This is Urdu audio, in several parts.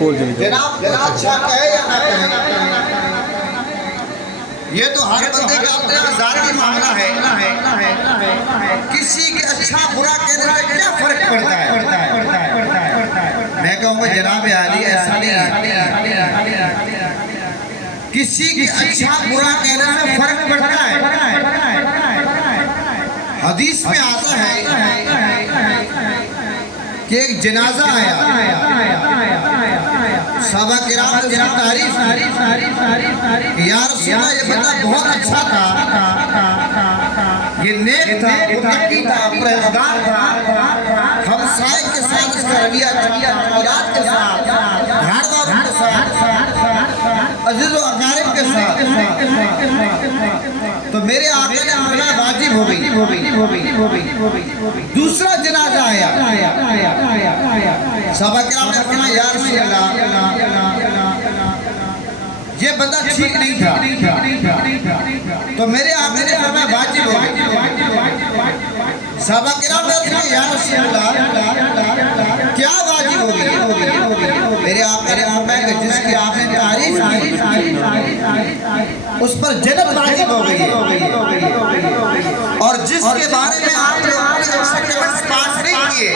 جناب اچھا کہے یا نہ کہے، یہ تو ہر بندے کا اپنا ذاتی معاملہ ہے. کسی کے اچھا برا کہنے سے کیا فرق پڑتا ہے؟ میں کہوں گا جناب عالی ایسا نہیں ہے. کسی کے اچھا برا کہنے سے فرق پڑتا ہے. حدیث میں آتا ہے کہ ایک جنازہ آیا، صحابہ کرام نے اس کی تعریف کی، یا رسول اللہ یہ بندہ بہت اچھا تھا، یہ نیک تھا، متقی تھا، پرہیزگار تھا، ہمسائے کے ساتھ اس کا رویہ اچھا تھا، اولاد کے ساتھ، گھر والوں کے ساتھ، عزیز و اقارب کے ساتھ. تو میرے آقا نے فرمایا واجب ہو گئی. دوسرا جنازہ آیا، صحابہ کرام نے فرمایا یا رسول اللہ یہ بندہ ٹھیک نہیں تھا. تو میرے آقا نے فرمایا واجب ہو گئی. صحابہ کرام نے فرمایا یا رسول اللہ کیا واجب ہو گئی؟ میرے آقا نے فرمایا کہ جس کی آپ نے تعریف کی اس پر جنت واجب ہو گئی ہے، اور جس کے بارے میں آپ لوگوں نے سرٹیفکیٹس پاس نہیں کیے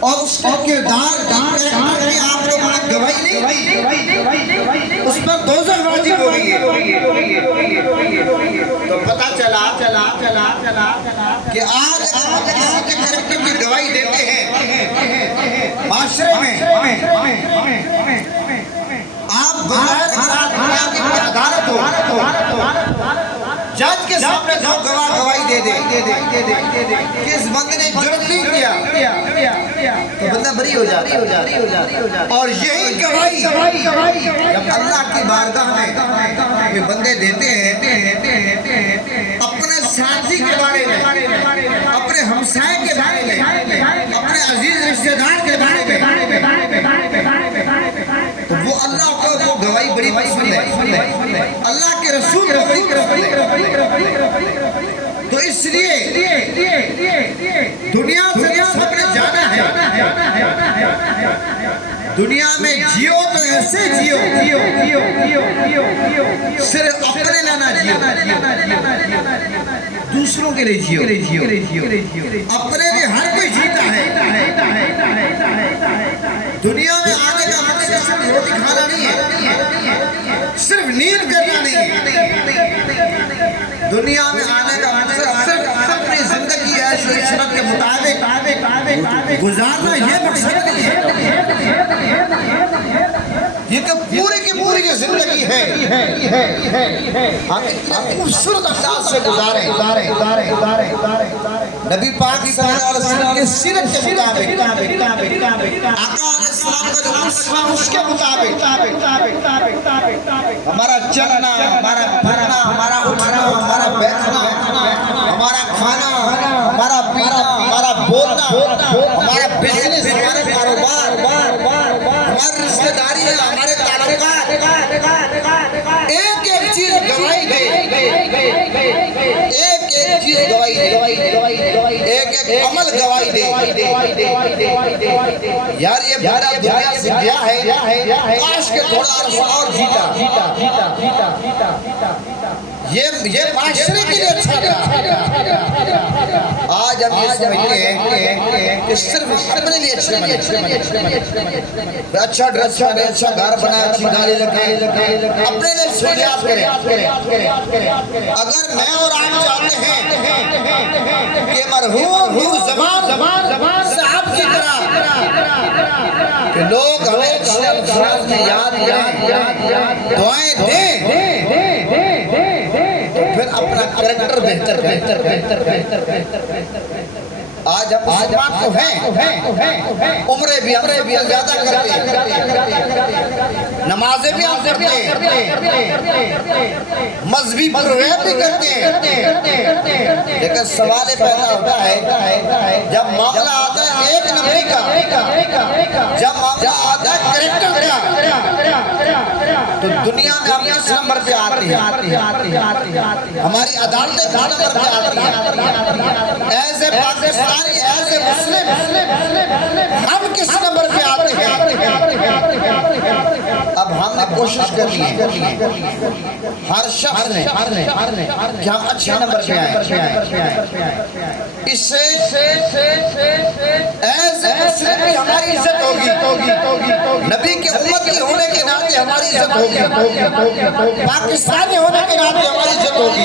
اور اس کا کردار کی آپ لوگوں نے گواہی نہیں دی، اس پر دوزخ واجب ہو گئی ہے. تو پتہ چلا کہ آج آپ کسی کے کریکٹر کی گواہی دیتے ہیں معاشرے میں، آپ بغیر عدالت ہو جج کے سامنے دو گواہ گواہی دے دے کہ اس بندے نے جرم نہیں کیا تو بندہ بری ہو جاتا ہے. اور یہی گواہی جب اللہ کی بارگاہ میں بندے دیتے ہیں اپنے ساتھی کے بارے میں، اپنے ہمسائے کے بارے میں، اپنے عزیز رشتہ دار کے بارے میں، تو وہ اللہ کو وہ گواہی بڑی پسند ہے، اللہ کے رسول کو بڑی پسند ہے. تو اس لیے دنیا سے سب نے جانا ہے، دنیا میں جیو تو ایسے جیو صرف اپنے لینا جیو، دوسروں کے لیے جیو. اپنے لیے ہر کوئی جیتا ہے. دنیا میں آنے کا مقصد صرف روٹی کھانا نہیں ہے، صرف نیند کرنا نہیں ہے. دنیا میں آنے کا مقصد صرف اپنی زندگی عیش و عشرت کے مطابق گزارنا یہ مقصد نہیں ہے. یہ کہ پوری کی پوری کی زندگی ہے ہم اتنے خوبصورت انداز سے گزاریں. نبی پاک صلی اللہ علیہ وسلم کے سیرت کے مطابق، آقا علیہ السلام کا جو اسوہ اس کے مطابق ہمارا چلنا، ہمارا پھرنا، ہمارا اٹھنا، ہمارا بیٹھنا، ہمارا کھانا، ہمارا پینا، ہمارا بولنا، ہمارا بزنس، ہمارے کاروبار، ہماری رشتہ داری، ہمارے تعلقات، ایک ایک چیز گواہی دے، ایک ایک چیز گواہی دے، ایک ایک عمل گواہی دے. یار یہ بھارا دنیا سے گیا ہے، کاش کے تھوڑا عرصہ اور جیتا. یہ معاشرے کے لیے اچھا تھا. آج ہم یہ سمجھتے ہیں کہ صرف اپنے لیے اچھے بنے، اچھا ڈریس پہنے، اچھا گھر بنائے، اچھی گاڑی لگائے، اپنے لیے سہولیات کریں. اگر میں اور آپ چاہتے ہیں کہ مرحوم نور زمان صاحب کی طرح کہ لوگ ہمیں اچھے الفاظ میں یاد کریں، دعائیں دیں، تو پھر اپنا کریکٹر بہتر. آج ہم مسلمان تو ہیں، عمریں بھی ہم سے زیادہ کرتے ہیں، نمازیں بھی ہم پڑھتے ہیں، مذہبی پروگرام بھی کرتے ہیں. لیکن سوال پیدا ہوتا ہے جب معاملہ آتا ہے ایک نمبری کا، جب معاملہ آتا ہے کریکٹر کا، تو دنیا میں ہم کس نمبر پہ آتے ہیں؟ ہماری عدالتیں کس نمبر پہ آتی ہیں؟ As a Pakistani, as a Muslim ہم کس نمبر پہ آتے ہیں؟ کرنی ہے ہر شخص نے کہ ہم اچھے نمبر پہ آئیں. اس سے ایز مسلم کی ہماری عزت ہوگی, نبی کے امتی ہونے کے ناطے ہماری عزت ہوگی, پاکستانی ہونے کے ناطے ہماری عزت ہوگی,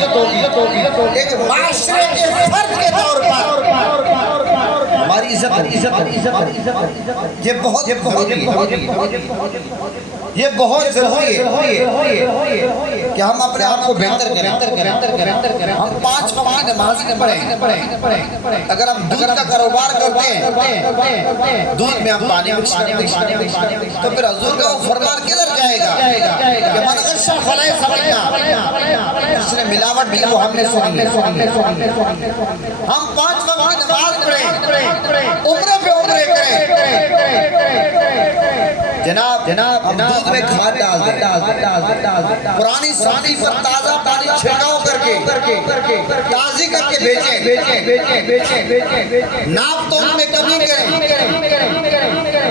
ایک معاشرے کے فرد کے طور پر ہماری عزت یہ بہت ضروری ہے کہ ہم اپنے آپ کو بہتر کریں. ہم 5 وقت کی نماز پڑھیں, اگر ہم دودھ کا کاروبار کرتے ہیں, دودھ میں ہم پانی مکس کرتے ہیں, تو پھر حضور کا وہ فرمان کدھر جائے گا کہ من غش فلیس سمجھنا, اس نے ملاوٹ کی وہ ہم نے سنی ہے. ہم 5 وقت کی نماز پڑھیں, عمرے پہ عمرے کریں, جناب ہم دودھ میں کھاد ڈال دیں, پرانی سانی پر تازہ پانی چھڑکاؤ کر کے تازی کر کے بیچیں, ناپ تول میں کمی کریں,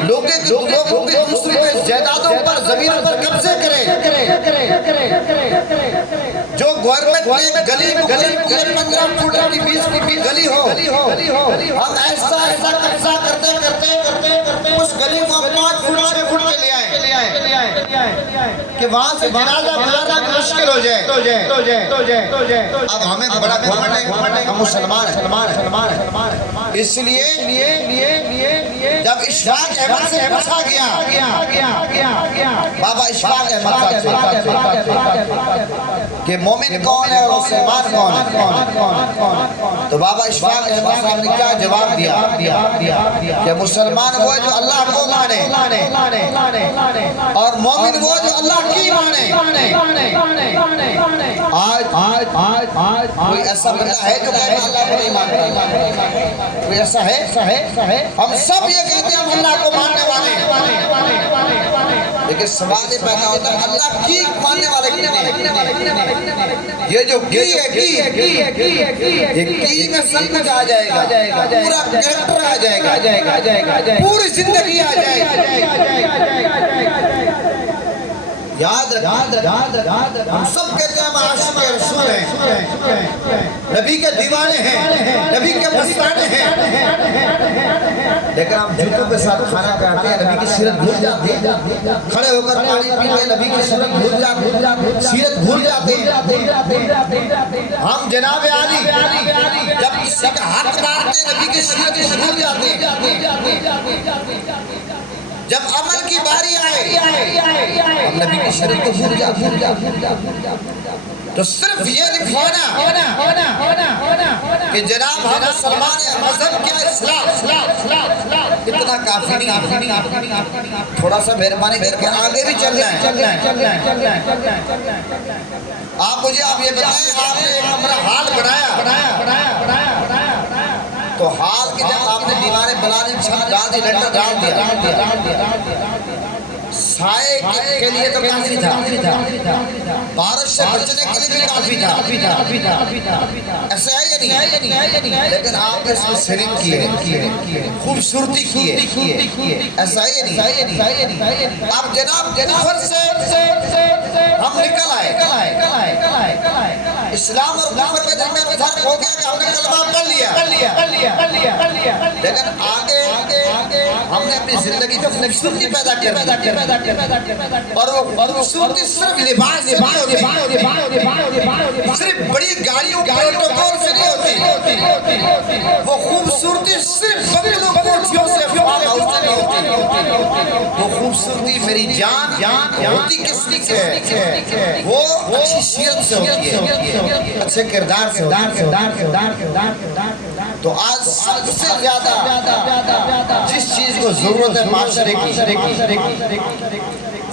لوگوں کے دوسری پہ جائیدادوں پر زمینوں پر قبضے کریں, جو گورنمنٹ نے گلی 15 فٹ کی 20 فٹ کی گلی ہو, ہم ایسا قبضہ کرتے اس گلی کو 5 فٹ 6 فٹ کے لے آئیں کہ وہاں سے جنازہ گزارنا مشکل ہو جائے. اب ہمیں بڑا گھمنڈ ہے, ہم مسلمان ہیں. اس لیے جب اشفاق احمد سے پوچھا گیا, بابا اشفاق احمد سے کہ مومن کون ہے اور مسلمان کون ہے, تو بابا اشفاق احمد صاحب نے کیا جواب دیا کہ مسلمان وہ ہے جو اللہ کو مانے اور مومن وہ جو اللہ کی مانے. آج کوئی ایسا بندہ ہے جو کہتا اللہ کو نہیں مانتا؟ کوئی ایسا ہے؟ ہم سب یہ کہتے ہیں ہم اللہ کو ماننے والے ہیں, لیکن سوال یہ پیدا ہوتا ہے اللہ کی ماننے والے کتنے ہیں؟ یہ جو کی ہے, یہ کی میں سب کچھ آ جائے گا, پورا کریکٹر آ جائے گا, پوری زندگی آ جائے گا. یاد ہم سب کہتے ہیں ہم عاشق رسول ہیں, نبی کے دیوانے ہیں, نبی کے مستانے ہیں, لیکن ہم جوتوں کے ساتھ کھانا کھاتے ہیں, نبی کی سیرت بھول جاتے ہیں, کھڑے ہو کر پانی پیتے ہیں, نبی کی سیرت بھول جاتے ہیں. ہم جناب عالی جب کسی کا حق مارتے ہیں نبی کی سیرت بھول جاتے ہیں, جب عمل کی باری آئے ہم نبی کی شریعت کو بھول جاتے. تو صرف یہ دکھانا کہ جناب ہم مسلمان ہیں, مذہب کیا اسلام, اتنا کافی نہیں. تھوڑا سا مہربانی کر کے آگے بھی چلنا ہے. آپ مجھے آپ یہ بتائیں, آپ نے ہمارا حال بنایا, تو حال کے جب آپ نے دیواریں بنانی چھت ڈال دی, لنڈر ڈال دیا, سائے کے لیے تو کافی تھا, بارش سے بچنے کے لیے بھی کافی تھا, ایسا ہے یا نہیں؟ لیکن آپ نے اس میں سرنگ کی ہے, خوبصورتی کی ہے, ایسا ہے یا نہیں؟ اب جناب کفر سے ہم نکل آئے, اسلام اور کفر کے درمیان فرق ہو گیا کہ ہم نے کلمہ پڑھ لیا, لیکن آگے ہم نے اپنی زندگی کو خوبصورتی پیدا کر, اور وہ خوبصورتی صرف لباس سے نہیں ہوتی, صرف بڑی گاڑیوں پروٹوکول سے نہیں ہوتی, وہ خوبصورتی صرف بنگلوں کوٹھیوں سے فارم ہاؤس سے نہیں ہوتی. وہ خوبصورتی میری جان ہوتی کس لیے ہے, وہ اچھی سیرت سے ہوتی ہے, اچھے کردار سے ہوتی ہے. تو آج سب سے زیادہ جس چیز کو ضرورت ہے معاشرے کی,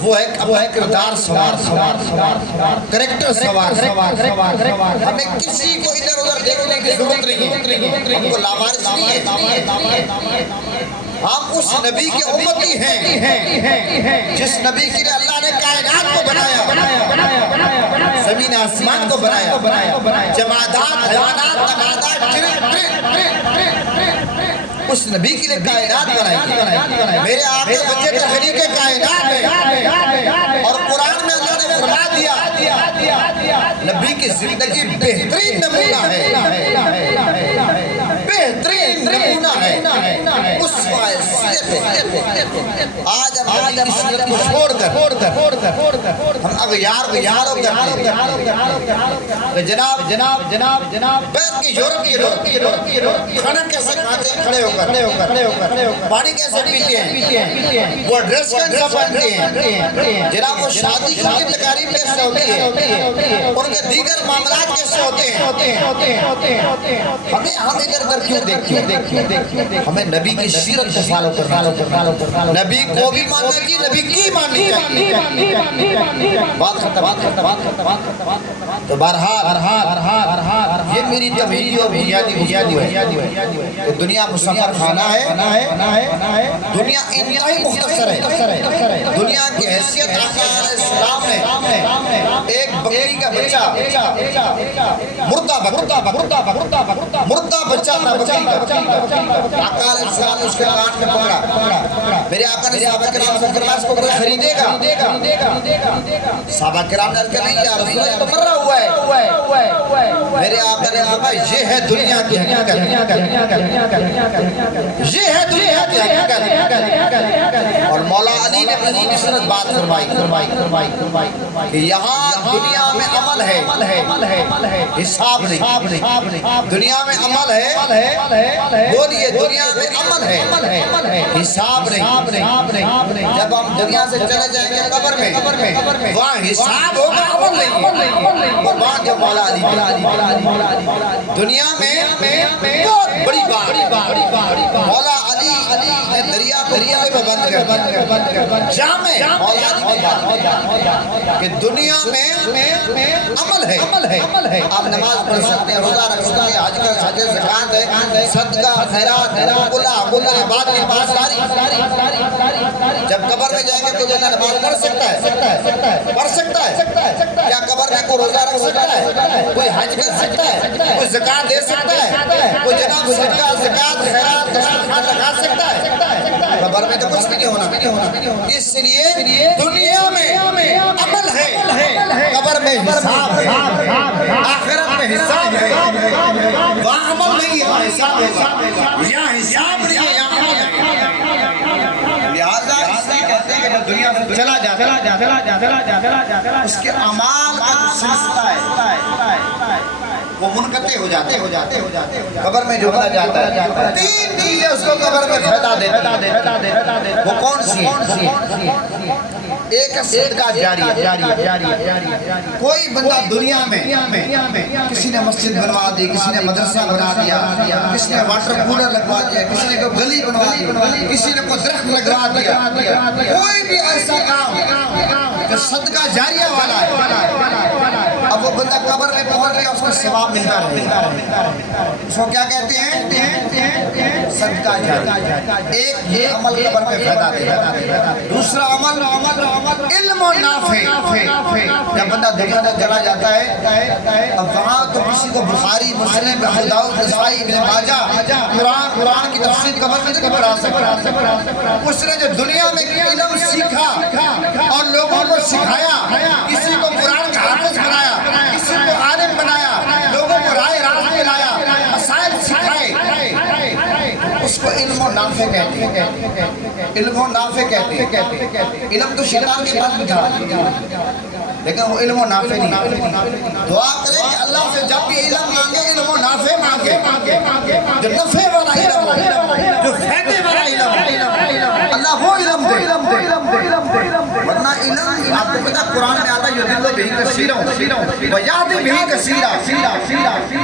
وہ ہے کردار سوار, کریکٹر سوار. ہمیں کسی کو ادھر ادھر دیکھنے کی ضرورت نہیں ہے, ہم کو لاوارث نہیں ہے. ہم اس نبی کے امتی ہیں جس نبی کے لیے اللہ نے کائنات کو بنایا, زمین آسمان کو بنایا, جمادات, حیوانات, نباتات, اس نبی کے لیے کائنات بنائی. میرے آقا بچے تخلیق کائنات ہے, اور قرآن میں اللہ نے کی زندگی بہترین نمونہ ہے، بہترین نمونہ ہے، اسوہ سیرت ہے۔ آج ہم نبی کی سیرت کو چھوڑ کر ہم اغیاروں کرتے ہیں۔ جناب بیت کے یورپ کے لوگ کھانا کیسے کھاتے ہیں؟ کھڑے ہو کر۔ پانی کیسے پیتے ہیں؟ وہ ڈریس کیسے پہنتے ہیں؟ جناب وہ شادی کی تقاریب کیسے ہوتی ہے؟ ان کے دیگر معاملات کیسے ہوتے ہیں؟ ہم ادھر کیوں دیکھیں؟ ہمیں نبی کی سیرت کو فالو کرنا، نبی کو بھی ماننا چاہیے، نبی کی ماننی چاہیے۔ بات ختم۔ تو بہرحال یہ میری تمہیدی اور بنیادی ہے۔ دنیا مسافر خانہ ہے، دنیا انتہائی مختصر ہے۔ دنیا کی حیثیت آقا علیہ السلام نے ایک بکری کا بچہ، مردہ بچہ تھا بکری کا، آقا علیہ السلام نے اس کے کان میں پکڑا۔ میرے آقا نے صحابہ کرام سے فرمایا اس کو کوئی خریدے گا؟ صحابہ کرام نے کہا نہیں یا رسول اللہ یہ تو مرا ہوا ہے۔ میرے آقا نے فرمایا یہ ہے دنیا کی حقیقت، یہ ہے دنیا کی حقیقت۔ اور مولا علی نے اپنی خوبصورت بات فرمائی کہ یہاں دنیا میں عمل ہے، حساب نہیں۔ دنیا میں عمل ہے، بولیے دنیا میں عمل ہے، حساب نہیں۔ جب ہم دنیا سے چلے جائیں گے قبر میں، وہاں حساب ہوگا، عمل نہیں۔ وہاں جو مولا علی دنیا میں بہت بڑی بات، مولا علی نے دریا کو بند کر دیا، جامع مولا علی نے بات کہ دنیا میں عمل ہے۔ آپ نماز پڑھ سکتے ہیں، روزہ رکھ سکتے ہیں، حج کر سکتے ہیں، زکات ہے، صدقہ خیرات، قلع بعد کی بات ساری۔ جب قبر میں جائیں گے تو بندہ نماز پڑھ سکتا ہے؟ کیا قبر میں کوئی روزہ رکھ سکتا ہے؟ کوئی حج کر سکتا ہے؟ کوئی زکات دے سکتا ہے؟ کوئی جناب صدقہ زکات خیرات دسترخوان لگا سکتا ہے؟ قبر میں تو کچھ بھی نہیں ہونا۔ اس لیے دنیا میں عمل ہے، قبر میں حساب ہے، آخرت میں حساب ہے۔ وہاں عمل نہیں ہے، وہاں حساب ہے۔ یہاں حساب نہیں ہے، یہاں عمل ہے۔ لہذا اس لیے کہتے ہیں کہ جو دنیا سے چلا جاتا اس کے اعمال کا جو سلسلہ ہے وہ منقطع ہو جاتے ہیں۔ قبر میں جو بندہ جاتا ہے 3 چیزیں اس کو قبر میں فائدہ دیتی ہیں۔ وہ کون سی ہیں؟ ایک صدقہ جاریہ، کوئی بندہ دنیا میں کسی نے مسجد بنوا دی، کسی نے مدرسہ بنا دیا، کسی نے واٹر کولر لگوا دیا، کسی نے کوئی گلی بنوا دی، کسی نے کوئی درخت لگوا دیا، کوئی بھی ایسا کام جو صدقہ جاریہ والا ہے، اب وہ بندہ قبر میں پہنچ گیا، اس کو ثواب ملتا رہے۔ اس کو کیا کہتے ہیں؟ صدقہ جاریہ۔ ایک یہ عمل قبر میں فائدہ دیتا۔ دوسرا عمل علم و نافع۔ جب بندہ دنیا سے چلا جاتا ہے، اب وہاں تو کسی کو بخاری، مسلم، ابو داؤد، نسائی، ابن ماجہ، قرآن کی تفسیر قبر میں نہیں پڑھا سکتا۔ اس نے جو دنیا میں علم سیکھا اور لوگوں کو سکھایا، کسی کو قرآن کا حافظ بنایا، کسی کو عالم بنایا، لوگوں کو رائے راست دلایا، مسائل سکھائے، اس کو علم و نافع کہتے ہیں۔ علم و نافع کہتے ہیں۔ علم تو شیطان کے پاس بھی تھا، لیکن وہ علم و نافع نہیں۔ دعا کریں کہ اللہ سے جب بھی علم مانگے، علم و نافع مانگے، جو نفع والا علم ہو، جو فائدے والا علم ہو، اللہ وہ علم دے۔ ورنہ علم آپ کو پتا قرآن میں آتا ہے یضل بہ کثیرا ویہدی بہ کثیرا۔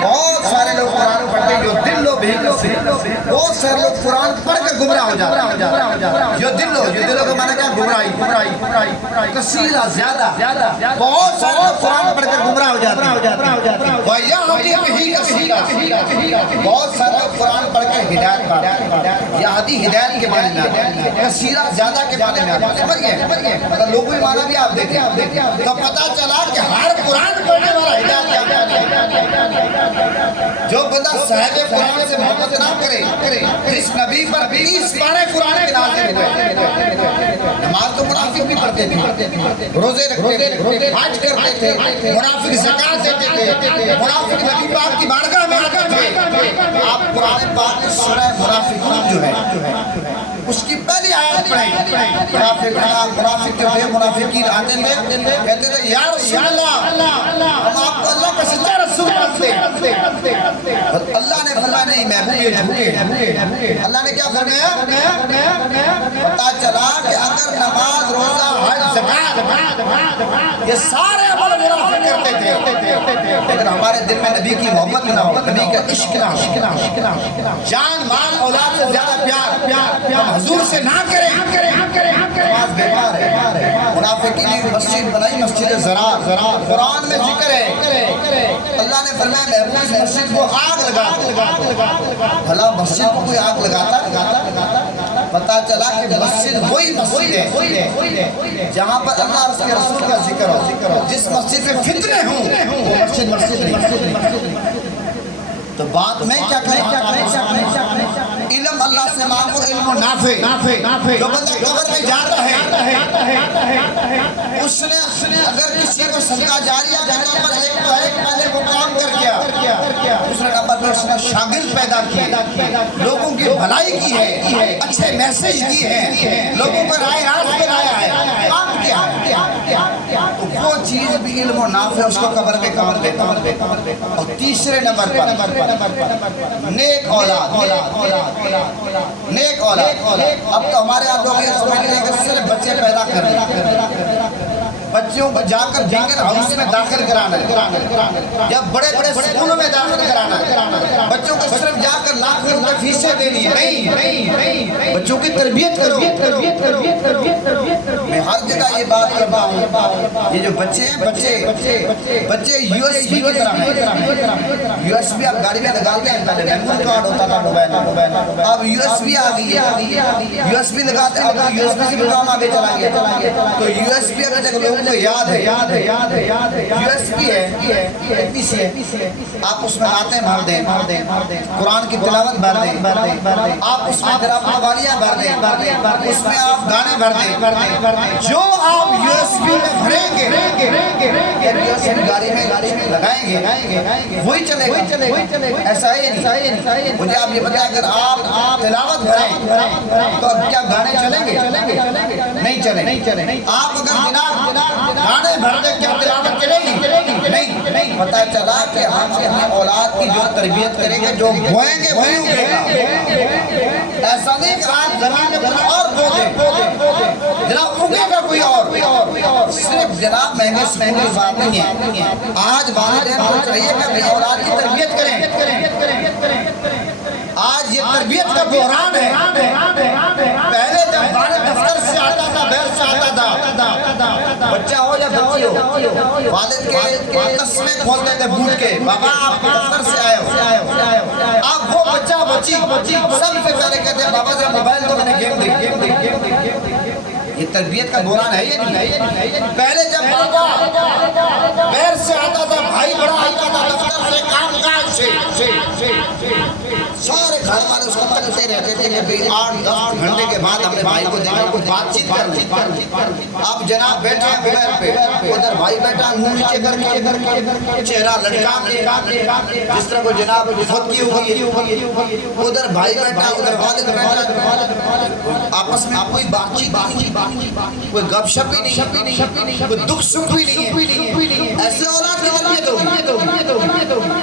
بہت سارے لوگ قرآن پڑھتے ہیں یضل بہ کثیرا، بہت سارے لوگ قرآن پڑھ کے گمراہ ہو جاتے ہیں۔ یضل کا معنی کیا؟ گمراہی، کثیرا زیادہ، بہت سارے لوگ قرآن پڑھ کر گمراہ ہو جاتے ہیں۔ ویہدی بہ کثیرا، بہت سارے لوگ قرآن پڑھ کر ہدایت پاتے ہیں۔ یہدی ہدایت کے معنی میں آتا ہے، کثیرا زیادہ کے معنی میں آتا ہے۔ سمجھ گئے؟ اگر لوگوں معنی بھی آپ دیکھیں تو پتہ چلا کہ ہر قرآن پڑھنے والا ہدایت یافتہ نہیں۔ جو بندہ صاحب قرآن سے محبت نہ کرے، جس نبی پر 20 پارے قرآن کے نازل ہوئے، نماز تو منافق بھی پڑھتے تھے، روزے رکھتے تھے، حج کرتے تھے، منافق زکات دیتے تھے، منافق نبی پاک کی بارگاہ میں آتے تھے۔ آپ قرآن پاک میں سورہ منافقون جو ہے اس کی پہلی آیت پڑھیں، منافق جو تھے منافقین آتے تھے کہتے تھے یا رسول اللہ ہم آپ کو اللہ کا سچا رسول مانتے ہیں۔ اللہ نے فرمایا نہیں محبوب یہ جھوٹے ہیں۔ اللہ نے کیا فرمایا؟ پتا چلا کہ اگر نماز روزہ حج زکات یہ سارے عمل منافق کرتے تھے لیکن ہمارے دل میں نبی کی محبت نہ ہو، نبی کا عشق نہ ہو، جان مال اولاد سے زیادہ پیار ہم حضور سے نہ کریں، نماز بیکار ہے۔ منافقین نے مسجد بنائی مسجد زرار، قرآن میں ذکر ہے اللہ نے فرمایا محبوب اس مسجد کو آگ لگا۔ بھلا مسجد کو کوئی آگ لگاتا؟ پتا چلا کہ مسجد وہی مسجد ہے جہاں پر اللہ اور اس کے رسول کا ذکر ہو۔ جس مسجد میں فتنے ہوں وہ مسجد نہیں۔ تو بات میں کیا کریں؟ علم اللہ سے مانگو، علم و نافع۔ جو بندہ قبر میں جاتا ہے اس نے اگر کسی کو صدقہ جاریہ کا نمبر ایک تو ایک پہلے وہ کام کر گیا، دوسرا نمبر پر اس نے شاگرد پیدا کیے، لوگوں کی بھلائی کی ہے، اچھے میسیج دی ہے، لوگوں کو رائے راست پہ لایا ہے، کام کیا ہے تو وہ چیز بھی علم و نافع اس کو قبر میں کام دیتا۔ اور تیسرے نمبر پر نیک اولاد، نیک اولاد۔ اب تو ہمارے آپ لوگ یہ سمجھتے ہیں کہ صرف بچے پیدا کرنے، بچوں کو جا کر ڈنگر ہاؤس میں داخل کرانا ہے یا بڑے بڑے اسکولوں میں داخل کرانا ہے، بچوں کو صرف جا کر لاکھ روپے فیسیں دینی ہے، نہیں، بچوں کی تربیت کرو۔ میں ہر جگہ یہ بات کرتا ہوں، یہ جو بچے ہیں بچے یو ایس بی کی طرح ہیں۔ یو ایس بی آپ گاڑی میں لگاتے ہیں، پہلے میموری کارڈ ہوتا تھا موبائل، اب یو ایس بی آ گئی ہے، یو ایس بی لگاتے ہیں، اب یو ایس بی سے بھی کام آگے چلا گیا۔ تو یو ایس بی اگر لوگوں کو یاد ہے یو ایس بی ہے، پی سی ہے، آپ اس میں آتے بھر دیں، قرآن کی تلاوت بھر دیں، آپ اس میں دراب قوالیاں بھر دیں، اس میں آپ گانے بھر دیں، جو آپ یو ایس بی میں بھریں گے یو ایس بی گاڑی میں لگائیں گے وہی چلے گا۔ ایسا ہے نہیں، مجھے آپ یہ بتائیں اگر آپ تلاوت بھریں تو اب کیا گانے چلیں گے؟ نہیں چلیں۔ آپ اگر جناب گانے بھر دیں کیا تلاوت چلے گی؟ نہیں۔ پتہ چلا کہ ہم اپنے اولاد کی جو تربیت کریں گے، جو بوئیں گے وہی اگے گا۔ ایسا نہیں کہ آپ زمین میں کوئی اور بو دیں جناب اگے گا کوئی اور۔ صرف جناب مہنگے سکول کی بات نہیں ہے، آج والدین کو چاہیے کہ اپنی اولاد کی تربیت کریں۔ آج یہ تربیت کا بحران ہے۔ پہلے جب والد دفتر سے آتا تھا، بیل سے آتا تھا، بچہ ہو یا بچی ہو، والد کے تسمے کھولتے تھے بوٹ کے، بابا آپ دفتر سے آئے ہو۔ اب وہ بچہ بچی سب سے پہلے کہتے ہیں بابا جب موبائل تو میں نے گیم دیکھی۔ یہ تربیت کا بحران ہے یہ نہیں۔ پہلے جب بابا بیر سے آتا تھا، بھائی بڑا آتا تھا دفتر سے، کام کاج سے، سارے گھر والے اس کو تکتے رہتے تھے کہ 8-10 گھنٹے کے بعد اپنے بھائی کو دیکھا کوئی بات چیت کرنی۔ اب جناب بیٹھے ہیں موبائل پہ، ادھر بھائی بیٹھا منہ نیچے کر کے، چہرہ لٹکا کے، جس طرح کوئی جناب خود کی ہوگی، ادھر بھائی بیٹھا ادھر والد بیٹھا، آپس میں کوئی بات چیت نہیں، کوئی گپ شپ ہی نہیں، کوئی دکھ سکھ بھی نہیں ہے۔ ایسے اولاد کی تربیت ہوگی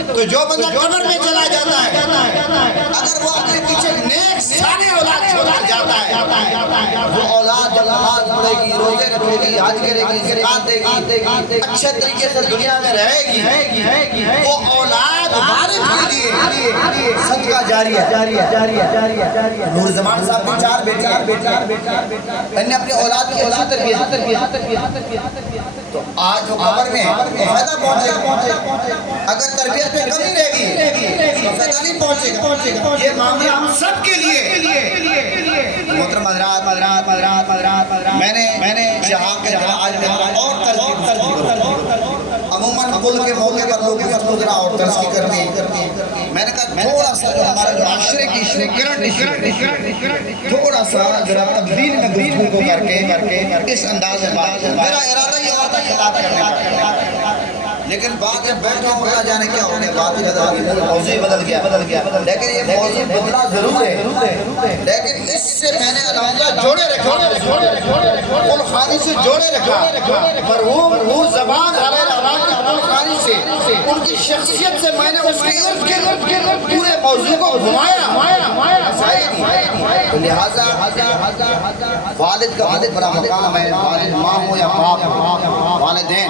تو جو بندہ قبر میں چلا جاتا ہے اگر وہ اپنے پیچھے نیک سارے اولاد چھوڑ کر جاتا ہے، وہ اولاد جب نماز پڑھے گی، روزے رکھے گی، حج کرے گی، زکات دے گی، اچھے طریقے سے دنیا میں رہے گی، وہ اولاد وارث کے لیے صدقہ جاریہ۔ نور زمان صاحب کی 4 بیٹے نے اپنی اولاد کی اچھی تربیت، تو آج وہ قبر میں فائدہ پہنچے گا۔ اگر تربیت میں کمی رہے گی تو فائدہ نہیں پہنچے گا۔ یہ معاملہ ہم سب کے لیے۔ محترم حضرات، میں نے چاہا کہ آج میں اور تربیت عموماً تولمل کے موقع پر لوگ گفتگو ذرا اور طرز کی کرتے ہیں. میں نے کہا تھوڑا سا جو ہمارے معاشرے کی کرنٹ ایشو تھوڑا سا ذرا تبدیل میں گفتگو کر کے اس انداز میں بات کروں. میرا ارادہ یہ ہوتا ہے خطاب کرنے کا، لیکن بات جب بیٹھا ہوں نہ جانے کیا ہونے بات ہی بدل گئی، موضوع بدل گیا. لیکن یہ موضوع بدلا ضرور ہے، لیکن اس سے میں نے الحمدللہ جوڑے رکھا، قل خانی سے جوڑے رکھا. مرحوم روح زبان علیہ رحمان کے قل خانی سے، ان کی شخصیت سے میں نے اس کے ارد گرد پورے موضوع کو گھمایا. تو لہذا والد کا بہت بڑا مقام ہے. والد ماں ہو یا باپ ہو، والدین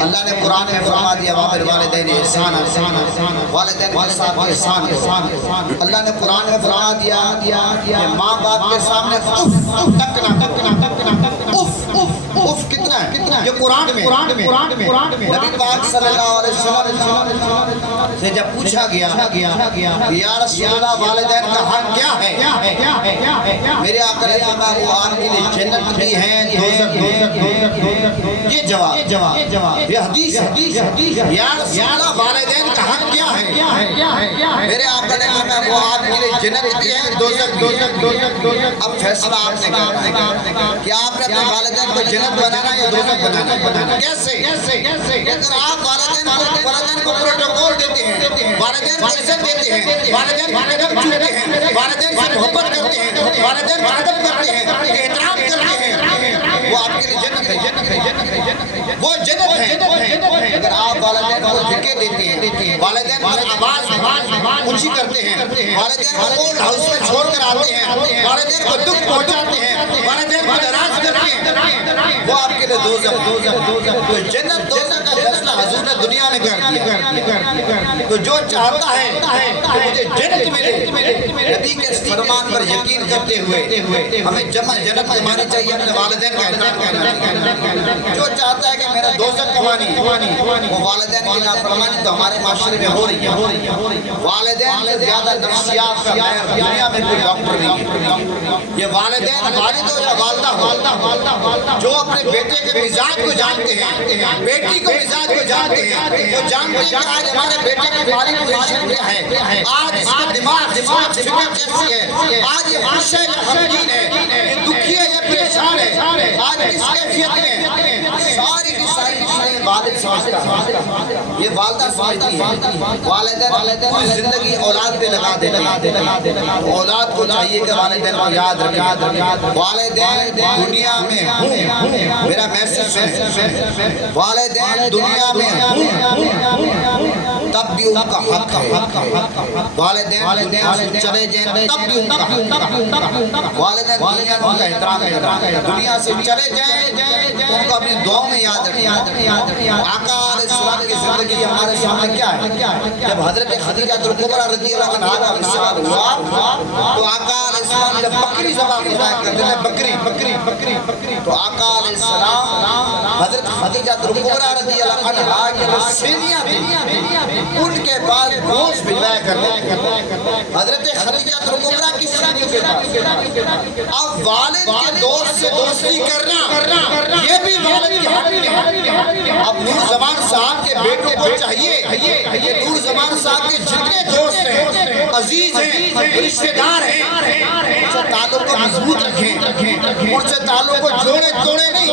اللہ نے قرآن میں فرما دیا وبالوالدین احسانا، والدین کے ساتھ احسان کرو. اللہ نے قرآن میں فرما دیا کہ ماں باپ کے سامنے اف کتنا ہے، یہ قرآن میں. نبی پاک صلی اللہ علیہ وسلم سے جب پوچھا گیا کہ یا رسول اللہ والدین کا حق کیا ہے، میرے آقا نے فرمایا وہ آپ کے لیے جنت بھی ہے دوزخ بھی ہے. یہ جواب، یہ حدیث ہے. یا رسول اللہ والدین کا حق کیا ہے، میرے آقا نے فرمایا وہ آپ کے لیے جنت بھی ہے دوزخ بھی ہے. اب فیصلہ آپ نے کرنا ہے کہ آپ نے اپنے والدین کو جنت بنانا یا دوزخ بنانا. کیسے؟ اگر آپ والدین کو پروٹوکول دیتے ہیں، والدین کو عزت دیتے ہیں، والدین کو قدم چومتے ہیں، والدین سے محبت کرتے ہیں، والدین کا ادب کرتے ہیں، احترام کرتے ہیں، وہ آپ کے لیے جنت ہے، وہ جنت ہے. اگر آپ والدین کو دھکے دیتے ہیں، والدین پر آواز اونچی کرتے ہیں، والدین کو اولڈ ہاؤس میں چھوڑ کر آتے ہیں، والدین کو دکھ پہنچاتے ہیں، والدین کو ناراض کرتے ہیں، وہ آپ کے لیے دوزخ. تو جنت دوزخ کا فیصلہ حضور نے دنیا میں کر دیا. تو جو چاہتا ہے کہ مجھے جنت ملے، نبی کے فرمان پر یقین کرتے ہوئے ہمیں جنت کمانی چاہیے، اپنے والدین کا احترام کرنا. جو چاہتا ہے کہ میرا دوزخ کمانی، وہ والدین کی نافرمانی تو ہمارے معاشرے میں ہو رہی ہے. والدین سے زیادہ نفسیات کا ماہر دنیا میں کوئی ڈاکٹر نہیں ہے. یہ والدین، والد ہو یا والدہ ہو، جو اپنے بیٹے کے مزاج کو جانتے ہیں، بیٹی کو مزاج کو جانتے ہیں، وہ جانتے ہیں کہ آج ہمارے بیٹے کی مالی پوزیشن کیا ہے، آج اس کا دماغ سوچ فکر کیسی ہے، آج یہ خوش ہے یا غمگین ہے، یہ دکھی ہے یا پریشان ہے، آج کس کیفیت میں. ساری کی ساری چیزیں والد سمجھتا ہے، یہ والدہ سمجھتی ہے. والدین کوئی زندگی اولاد پہ لگا دیتے ہیں. اولاد کو چاہیے کہ والدین کو یاد رکھیں. والدین دنیا میں ہوں، میرا میسج ہے، والدین دنیا میں ہوں تب بھی ان کا حق ہے. والدین دنیا سے چلے جائیں تب بھی ان کا حق ہے. والدین دنیا میں ان کا احترام کریں، دنیا سے چلے جائیں ان کو اپنی دعاؤں میں یاد رکھیں. آقا علیہ السلام کی زندگی ہمارے سامنے کیا ہے. جب حضرت خدیجہ کبریٰ رضی اللہ عنہا کا وصال ہوا تو آقا علیہ السلام جب بکری ذبح فرمایا کرتے تھے، بکری، تو آقا علیہ السلام حضرت خدیجہ کبریٰ رضی اللہ عنہا کی جو سینیاں تھیں ان کے بعد گوشت بھجوایا کرتے تھے. حضرت خدیجہ کبریٰ کی سینیوں کے بعد اب والد کے دوست سے دوستی کرنا یہ بھی والد کے حق میں. اب نور زمان صاحب کے بیٹوں کو چاہیے کہ نور زمان صاحب کے جتنے دوست ہیں، عزیز ہیں، رشتہ دار ہیں، ان سے تعلق کو مضبوط رکھیں، ان سے تعلق کو جوڑے توڑے نہیں.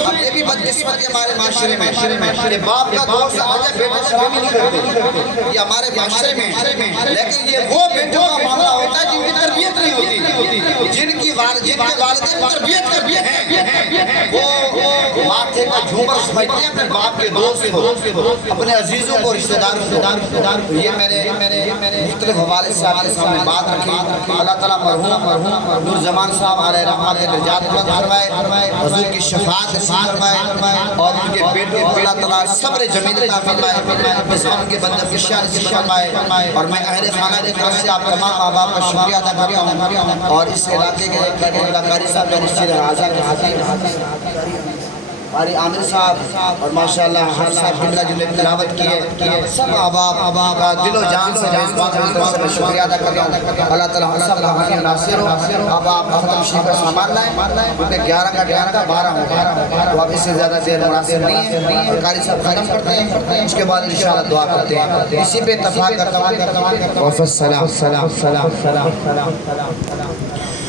اب یہ بھی بدقسمتی ہمارے معاشرے میں، باپ کا دوست آجا بیٹے سلامی نہیں کرتے، یہ ہمارے معاشرے میں. لیکن یہ وہ بیٹوں کا معاملہ ہوتا ہے جن کی تربیت نہیں ہوتی، جن کے والدین تربیت کرتے ہیں، وہ ماتھے کا جھومر سمجھتے ہیں اپنے باپ کے دوست کو، اپنے عزیزوں کو، رشتہ داروں کو. یہ میں نے مختلف حوالے سے آپ کے سامنے بات رکھی. اللہ تعالیٰ مرحوم نور زمان صاحب علیہ رحمت کے درجات بلند فرمائے، حضور کی شفاعت نصیب فرمائے، اور ان کے بیٹوں کو اللہ تعالیٰ صبر جمیل عطا فرمائے، بزمان کے بندہ خوشیاں نصیب فرمائے. اور میں اہل خانہ کی طرف سے آپ تمام ماں باپ کا شکریہ ادا کرتا ہوں، اور اس علاقے کے قاری صاحب کے رشتہ دار ہماری عامر صاحب اور ماشاءاللہ ہر صاحب قبلہ جنہیں تلاوت کیے سب احباب کا دل و جان سے میں اس بات میں شکریہ ادا کرتا ہوں. اللہ تعالیٰ ہم سب کا حامی و ناصر ہو. اب آپ ختم شریف کا سامان لائیں کیونکہ 11 کا ٹائم تھا 12 ہو گیا تو اب اس سے زیادہ دیر مناسب نہیں ہے. اور قاری صاحب ختم کرتے ہیں اس کے بعد انشاءاللہ دعا کرتے ہیں. اسی پہ اتفاق کرتا ہوں.